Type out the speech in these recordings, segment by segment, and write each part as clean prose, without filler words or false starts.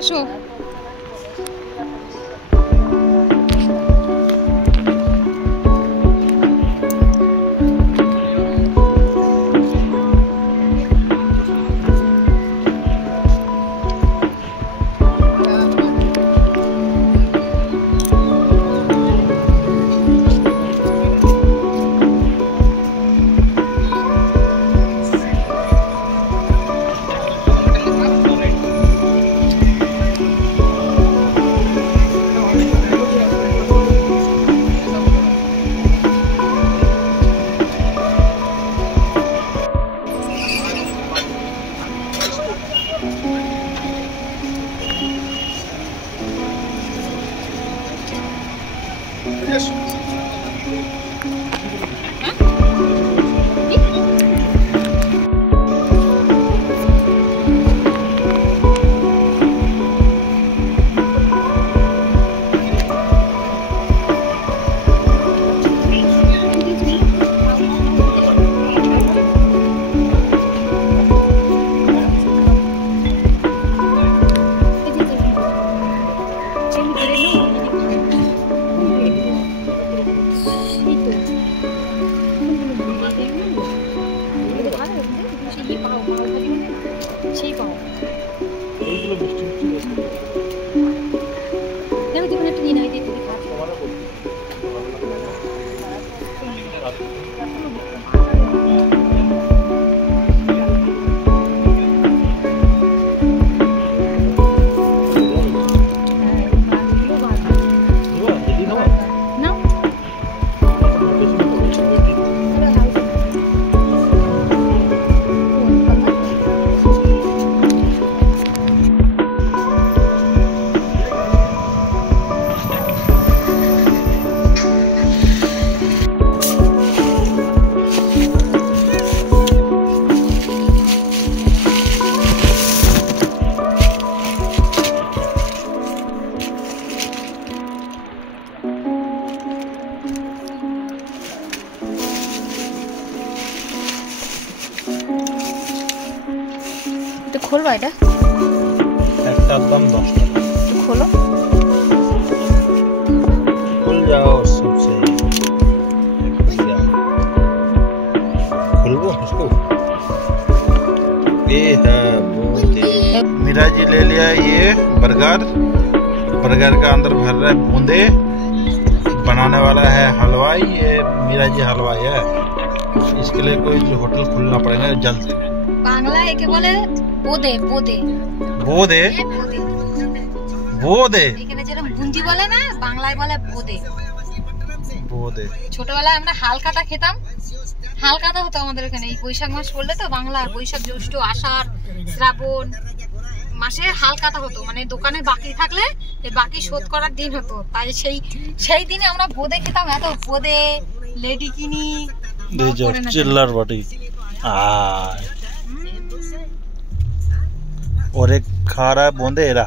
বসো। खोलवा এটা একটার দাম 10 টাকা। खोलो खुल जाओ सबसे खुलबो इसको। ये है बूंदे। मीरा जी ले लिया ये बर्गर के अंदर भर रहा है बूंदे। बनाने वाला है हलवाई। ये मीरा जी हलवाई है। इसके लिए कोई होटल खुलना पड़ेगा जल्द। बांग्ला है के बोले बोदे बोदे बोदे बोदे এখানে যেরকম বুন্দি বলে না বাংলায় বলে বোদে बोदे। ছোটবেলায় আমরা হালকাতা খেতাম। হালকাতা হতো আমাদের এখানে এই বৈশাখ মাস পড়লে তো বাংলা বৈশাখ জ্যৈষ্ঠ আষাঢ় শ্রাবণ মাসে হালকাতা হতো, মানে দোকানে বাকি থাকলে এই বাকি শোধ করার দিন হতো। তাই সেই দিনে আমরা বোদে খেতাম। এত বোদে লেডি কিনি चिल्लर बाटी और एक खा रहा है बूंदे एरा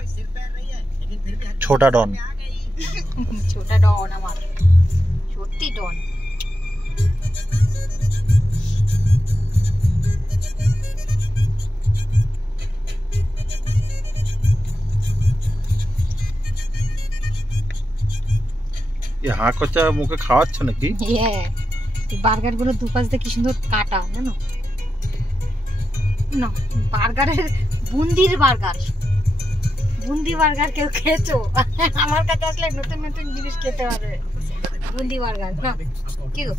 छोटा डॉन। छोटा डॉन আমার छोटी डॉन। यहाँ कच्चा मुखे खाওয়াচ্ছ নাকি? এই বার্গার গুলো দুপাশ দিয়ে কি সুন্দর কাটা, জানো না? বার্গারের বুন্দির বার্গার, বুন্দি বার্গার কেউ খেয়েছো? আমার কাছে আসলে নতুন নতুন জিনিস খেতে হবে। বুন্দি বার্গার না কি গো?